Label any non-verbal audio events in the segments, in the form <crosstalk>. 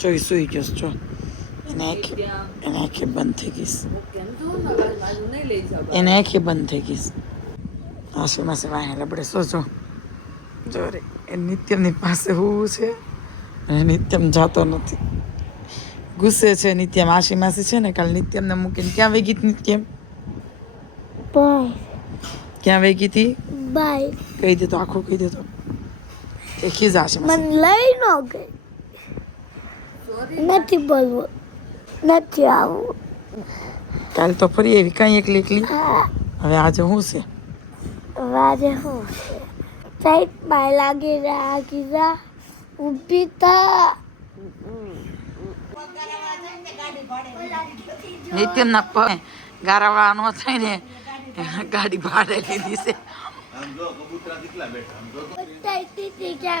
જો એ સૂઈ ગયો છે, જો એને આંખી એને આંખી બંધ થઈ ગઈશ. એને આંખી બંધ થઈ ગઈશ. આસી માસે વાહે રબડે સોચો જો રે એ નિત્યમની પાસે હું છે અને નિત્યમ જાતો નથી. ગુસ્સે છે નિત્યમ આશી માસી છે ને કાલ નિત્યમને મૂકીને ક્યાં વહી ગઈ નિત્યમ? ક્યાં વહી ગઈ હતી? બાય કહી દેતો આખું કહી દે તો. એ ખીજ આશી મને લઈ ન ગઈ. નથી બોલવું. નથી આવવું કાલ તો ફરી એવી કઈ એકલી એકલી? હા. હવે આજે શું છે? આજે શું છે? સાઈડમાં લાગી રહ્યા કીધા ઊભી થા. નિત્યમના પગ ગારાવાળા નો થાય ને ગાડી ભાડે લીધી છે.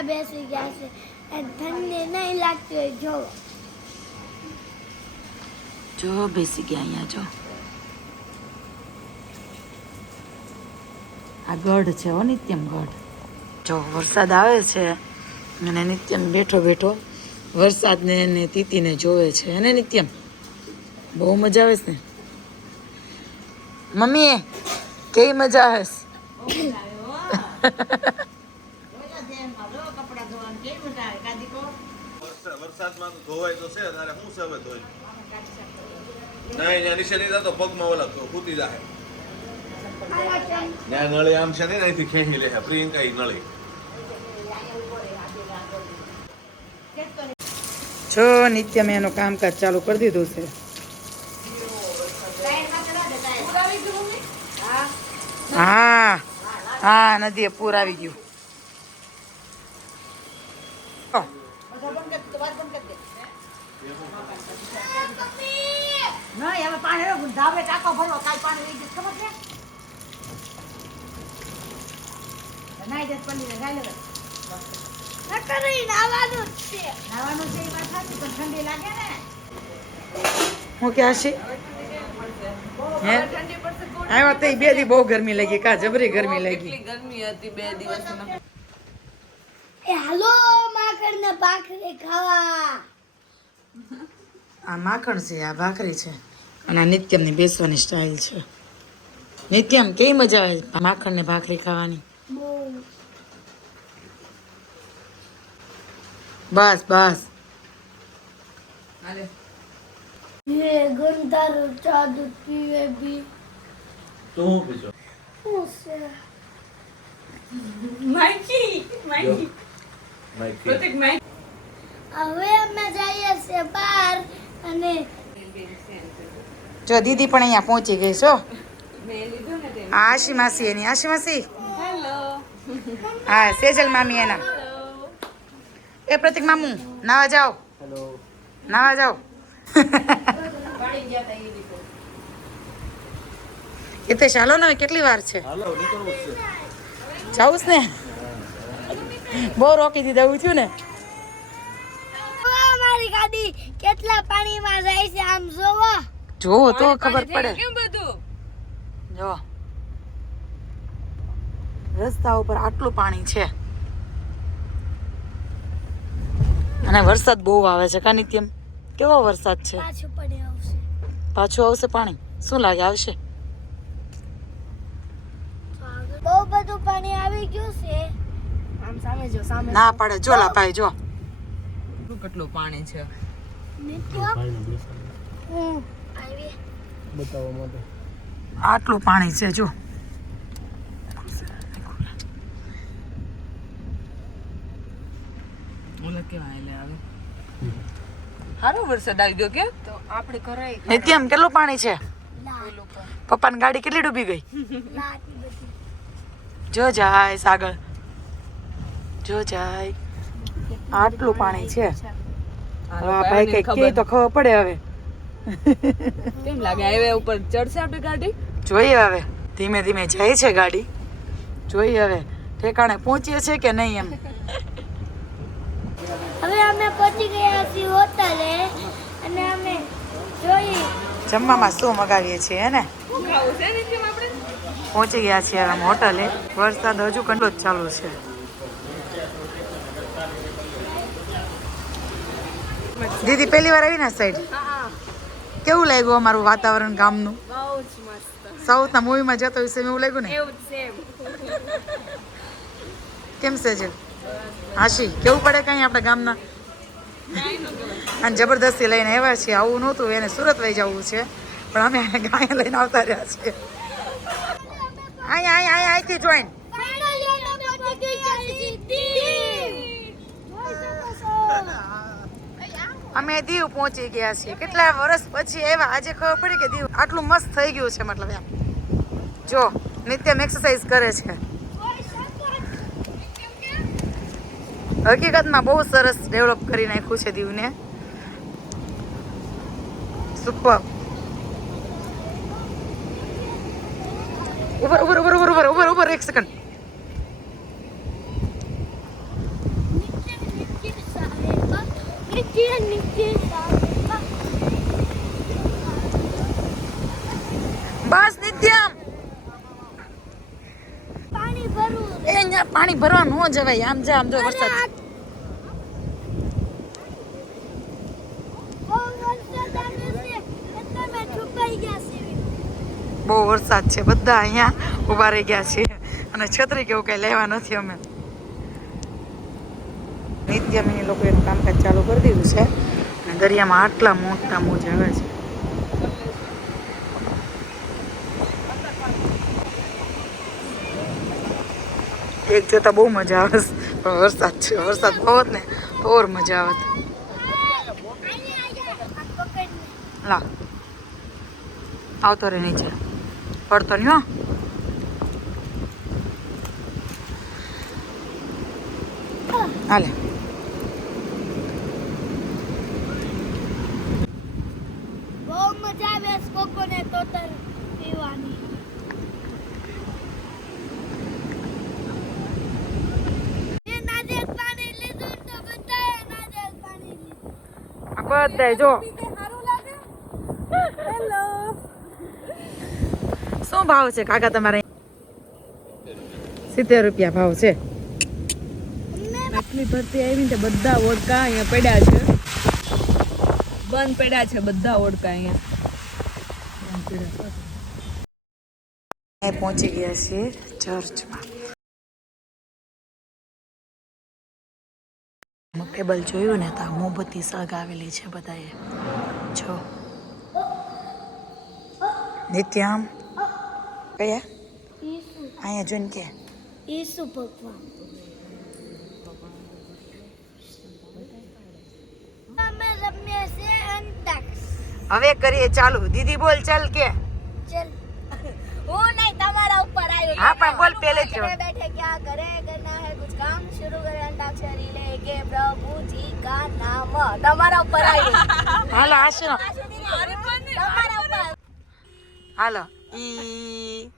બેસી ગયા છે? ઠંડી નહીં લાગતું જો જો બેસી ગયા અહીંયા જો આ ગઢ છે હો નિત્યમ ગઢ. જો વરસાદ આવે છે અને નિત્યમ બેઠો બેઠો. વરસાદને ને તીતીને જોવે છે. અને નિત્યમ? બહુ મજા આવે છે ને? મમ્મી કેવી મજા આવે છે? વરસાદમાં ધોવાય તો છે તારે શું છે હવે ધોઈ? નહીં ત્યાં શનિ તો પગમાં ઓલા તો ફૂટી જાય ત્યાં નળી આમ છે ને અહીંથી ખેંચી લે પ્રિયંકા ઈ નળી. છો, નિત્ય મેં એનું કામકાજ ચાલુ કરી દીધું છે. હા. હા, નદીએ પૂર આવી ગયું ઓ, નકર નાવાનું જ છે. હું કે આશી હે? આવ્યા તો બે દી બહુ ગરમી લાગી કા જબરી ગરમી લાગી. કેટલી ગરમી હતી બે દિવસ એ હાલો માકડને ભાખરી ખાવા. આ માખણ છે આ ભાખરી છે. અને આ નિત્યમની બેસવાની સ્ટાઇલ છે. નિત્યમ કેવી મજા આવે માખણ ને ભાખરી ખાવાની? બસ બસ. હવે અમે જઈએ છીએ બહાર અને જો દીદી પણ અહીંયા પહોંચી ગઈ છો. મેં લીધો ને તે આ આશી માસી એની આશી માસી? હા સેજલ મામી એના. એ પ્રતિક મામુ નાવા જાઓ. નાવા જાઓ. એ તે ચાલો ને કેટલી વાર છે? હાલો નીકળવું જ છે. જાઉં જ ને? બહુ રોકી દીધા એવું થયું ને? ગાડી કેટલા પાણીમાં જાય છે આમ જોવો. જોવો તો ખબર પડે. કેમ બધું? જો રસ્તા ઉપર આટલું પાણી છે. અને વરસાદ બહુ આવે છે કાનિત્યમ કેવો વરસાદ છે? પાછું પડે આવશે. પાછું આવશે પાણી? શું લાગે આવશે? બહુ બધું પાણી આવી ગયું છે. આમ સામે જો સામે ના પાડે જો લાપાઈ જો. કેટલું પાણી છે? આટલું પાણી છે જો. સારો વરસાદ આવી ગયો કે? તો આપણે નિત્યમ કેટલું પાણી છે? પપ્પાની ગાડી કેટલી ડૂબી ગઈ? જો જાય સાગર. જો જાય. આટલું પાણી છે. હવે આ ભાઈ કઈ કે તો ખબર પડે હવે. <laughs> કેમ લાગે? હાઈવે ઉપર ચડશે આપણી ગાડી? જોઈએ હવે. ધીમે ધીમે જાય છે ગાડી. જોઈએ હવે. ઠેકાણે પહોંચીએ છે કે નહીં એમ? <laughs> હવે અમે પહોંચી ગયા છીએ હોટલે અને અમે જોઈ જમવામાં શું મગાવીએ છીએ હે ને? શું ખાવું છે ને કેમ આપણે? પહોંચી ગયા છીએ હવે હોટલે. વરસાદ હજુ કંડો જ ચાલુ છે. દીદી પહેલી વાર આવી ને સાઈડ કેવું લાગ્યું અમારું વાતાવરણ ગામનું? સાઉથના મૂવીમાં જતો વિશે એવું લાગ્યું ને? કેમ છે જે હાશી કેવું પડે કઈ આપણા ગામના? અને જબરદસ્તી લઈને આવ્યા છીએ આવું નહોતું એને સુરત વહી જવું છે. પણ અમે એને ગાય લઈને આવતા રહ્યા છીએ. અહીંયા અહીંયા અહીંયા અહીંથી જોઈન અમે દીવ પહોંચી ગયા છીએ. કેટલા વર્ષ પછી આવ્યા? આજે ખબર પડી કે દીવ આટલું મસ્ત થઈ ગયું છે મતલબ એમ. જો, નિત્યમ એક્સરસાઇઝ કરે છે. હકીકતમાં બહુ સરસ ડેવલપ કરી નાખ્યું છે દીવને. સુપર ઉપર ઉપર ઉપર ઉપર ઉપર ઉપર એક સેકન્ડ બસ નિત્યમ. પાણી ભરવું એ અહીંયા પાણી ભરવા ન જવાય આમ જા આમ જો વરસાદ. બહુ વરસાદ છે બધા અહીંયા ઊભા રહી ગયા છે અને છત્રી કેવું કઈ લેવા નથી અમે. નિત્યમ એ લોકો એનું કામકાજ ચાલુ કરી દીધું છે. અને દરિયામાં આટલા મોટા મોજ આવે છે. એક જોતા બહુ મજા આવે પણ વરસાદ છે. વરસાદ બહુ ને, ઓર મજા આવે લા. આવતો રે નીચે. પડતો નહીં હો. હાલે બહુ મજા આવે છે કોકોને તોતર પીવાની જો. હેલો શું ભાવ છે કાકા તમારે? સિત્તેર રૂપિયા ભાવ છે. આટલી ભરતી આવી ને બધા ઓડકા અહીંયા પડ્યા છે. બંધ પડ્યા છે બધા ઓડકા અહીંયા. અહીં પહોંચી ગયા છીએ ચર્ચમાં. ટેબલ જોયું ને ત્યાં મોમબત્તી સળગાવેલી છે બધાએ. જો. નિત્યામ. કયા? અહીંયા જોઈને કે. ઈસુ ભગવાન અમે રમીએ છીએ અંતાક્ષ હવે કરીએ ચાલુ. દીદી બોલ ચાલ કે. ચલ. હું નહીં તમારા ઉપર આવ્યો. હા પણ બોલ પેલે જ બેઠે ક્યાં કરે કરના હે કુછ કામ શરૂ કરે અંતાક્ષરી લે કે પ્રભુજી કા નામ. તમારા ઉપર આવ્યો. <laughs> હાલો આશરો તમારા ઉપર. હાલો ઈ.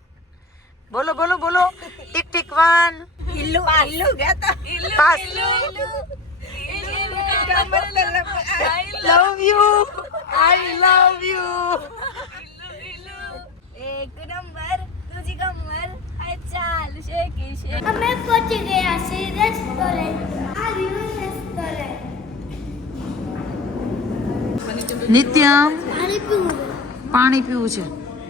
બોલો બોલો બોલો. Tick tick one. ઇલ્લુ ઇલ્લુ ગયા તા. ઇલ્લુ love you I love you એક નંબર તુજી કમર હાય ચાલ શેકી શેક અમે પહોંચી ગયા છીએ રેસ્ટોરન્ટ આ રિવર રેસ્ટોરન્ટ નિત્યમ પાણી પીવું પાણી પીવું છે.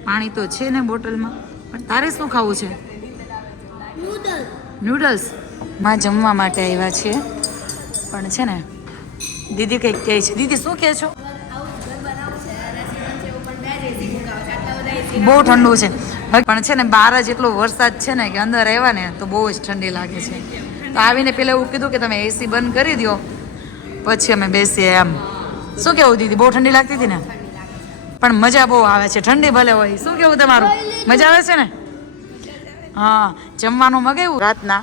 પાણી તો છે ને બોટલમાં. પણ તારે શું ખાવું છે? નૂડલ્સ નૂડલ્સમાં જમવા માટે આવ્યા છીએ. પણ છે ને દીદી કંઈક કહે છે. દીદી, શું કહે છો? બહુ ઠંડુ છે. પણ છે ને બહાર જ એટલો વરસાદ છે ને કે અંદર આવ્યા ને તો બહુ જ ઠંડી લાગે છે. તો આવીને પેલા એવું કીધું કે તમે એસી બંધ કરી દો પછી અમે બેસીએ એમ. શું કેવું દીદી? બહુ ઠંડી લાગતી હતી ને? પણ મજા બહુ આવે છે. ઠંડી ભલે હોય. શું કેવું તમારું? મજા આવે છે ને? હા, જમવાનું મગાવ્યું? રાતના.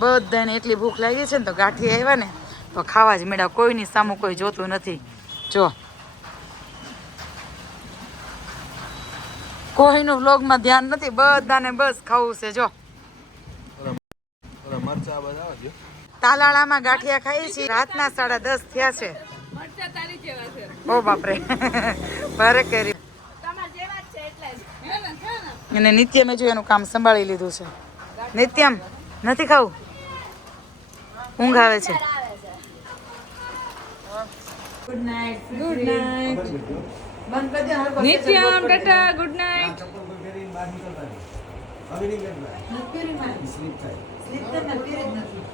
બધાને એટલી ભૂખ લાગી છે ને તો ગાંઠી આવ્યા ને. તો ખાવા જ મેળા કોઈની સામું કોઈ જોતું નથી. જો. કોઈનું વ્લોગમાં ધ્યાન નથી. બધાને બસ ખાવું છે. જો. ઓલા મરચા બધા આવે છે તાલાળામાં ગાંઠિયા ખાઈ છીએ. રાતના સાડા દસ થયા છે. મરચા તારી જેવા છે. ઓ બાપરે. ભારે કરી. તમાર જેવા જ છે એટલે જ. હે ને હે ને? અને નિત્યમે જો એનું કામ સંભાળી લીધું છે. નિત્યમ નથી ખાવું? ઊંઘ આવે છે. Good night good night Nityam ta-ta good night sleep કરી ને પીરી જ નથી.